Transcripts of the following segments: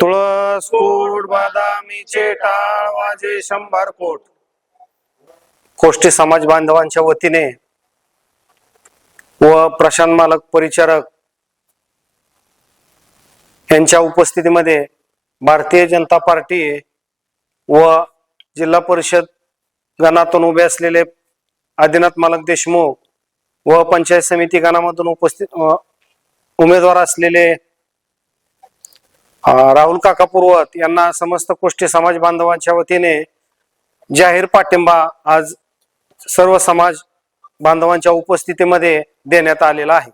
तुळस कोट बदामीचे टाळ वाजे 100 कोट. कोष्टी समाज बांधवांच्या वतीने व प्रशांत मालक परिचारक यांच्या उपस्थितीमध्ये भारतीय जनता पार्टी व जिल्हा परिषद गणातून उभे असलेले आदिनाथ मालक देशमुख व पंचायत समिती गणामधून उपस्थित उमेदवार असलेले राहुल काका पुरवत यांना समस्त कोष्टी समाज बांधवांच्या वतीने जाहीर पाठिंबा आज सर्व समाज बांधवांच्या उपस्थितीमध्ये देण्यात आलेला आहे.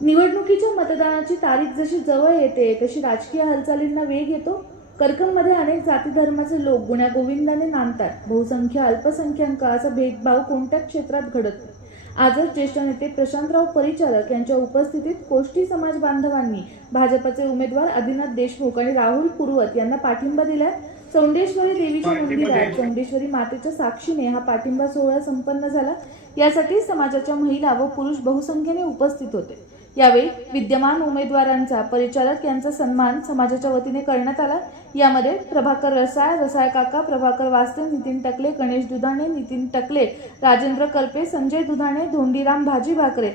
निवडणुकीच्या मतदानाची तारीख जशी जवळ येते तशी राजकीय हालचालींना वेग येतो. करकममध्ये अनेक जाती धर्माचे लोक गुण्यागोविंदाने नांदतात. बहुसंख्य अल्पसंख्याक असा भेदभाव कोणत्या क्षेत्रात घडत नाही. आजच ज्येष्ठ नेते प्रशांतराव परिचारक यांच्या उपस्थितीत कोष्टी समाज बांधवांनी भाजपचे उमेदवार आदिनाथ देशमुख आणि राहुल पुरवत यांना पाठिंबा दिला. चौंडेश्वरी देवीच्या मंदिरात चौंडेश्वरी मातेच्या साक्षीने हा पाठिंबा सोहळा संपन्न झाला. यासाठी समाजाच्या महिला व पुरुष बहुसंख्येने उपस्थित होते. यावेळी विद्यमान उमेदवारांचा परिचारक यांचा सन्मान समाजाच्या वतीने करण्यात आला. यामध्ये प्रभाकर रसाळ काका, प्रभाकर वास्ते, नितीन टकले, गणेश दुधाणे, नितीन टकले, राजेंद्र कल्पे, संजय दुधाणे, धोंडीराम भाजी भाकरे,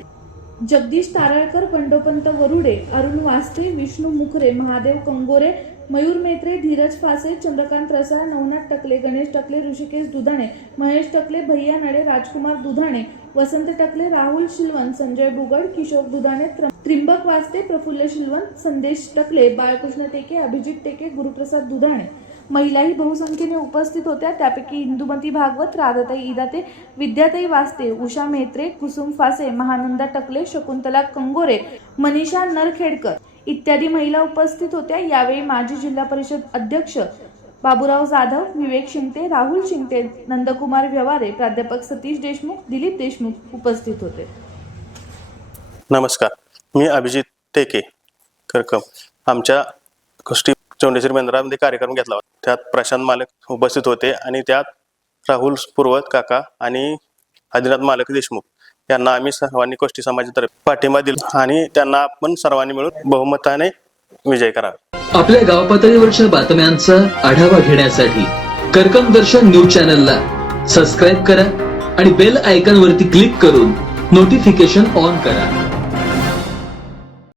जगदीश तारळकर, पंडोपंत वरुडे, अरुण वास्ते, विष्णू मुखरे, महादेव कंगोरे, मयूर मेत्रे, धीरज फासे, चंद्रकांत रसाळ, नवनाथ टकले, गणेश टकले, ऋषिकेश दुधाणे, महेश टकले, भैया नडे, राजकुमार दुधाणे, वसंत टकले, राहुल शिलवंत, संजय बुगड, किशोर दुधाणे, त्रिंबक वास्ते, प्रफुल्ल शिलवंत, संदेश टकले, बाळकृष्ण टेके, अभिजित टेके, गुरुप्रसाद दुधाणे. महिलाही बहुसंख्येने उपस्थित होत्या. त्यापैकी इंदुमती भागवत, राधाताई इदाते, विद्याताई वास्ते, उषा मेत्रे, कुसुम फासे, महानंदा टकले, शकुंतला कंगोरे, मनीषा नरखेडकर इत्यादी महिला उपस्थित होत्या. यावेळी माजी जिल्हा परिषद अध्यक्ष बाबूराव जाधव, विवेक शिंगटे, राहुल शिंगटे, नंदकुमार व्यवहारे, प्राध्यापक सतीश देशमुख, दिलीप देशमुख उपस्थित होते. नमस्कार, मी अभिजित टेके करकम. आमच्या कोष्टी चौंडेश्वरी मंदिरामध्ये कार्यक्रम घेतला होता. त्यात प्रशांत मालक उपस्थित होते आणि त्यात राहुल पुरवत काका आणि आदिनाथ मालक देशमुख यांना आम्ही सर्वांनी कोष्टी समाजातर्फे पाठिंबा दिला आणि त्यांना आपण सर्वांनी मिळून बहुमताने विजय करावा. आपल्या गाव पातळीवरच्या बातम्यांचा आढावा घेण्यासाठी करकम दर्शन न्यूज चॅनलला सबस्क्राईब करा आणि बेल आयकॉन वरती क्लिक करून नोटिफिकेशन ऑन करा.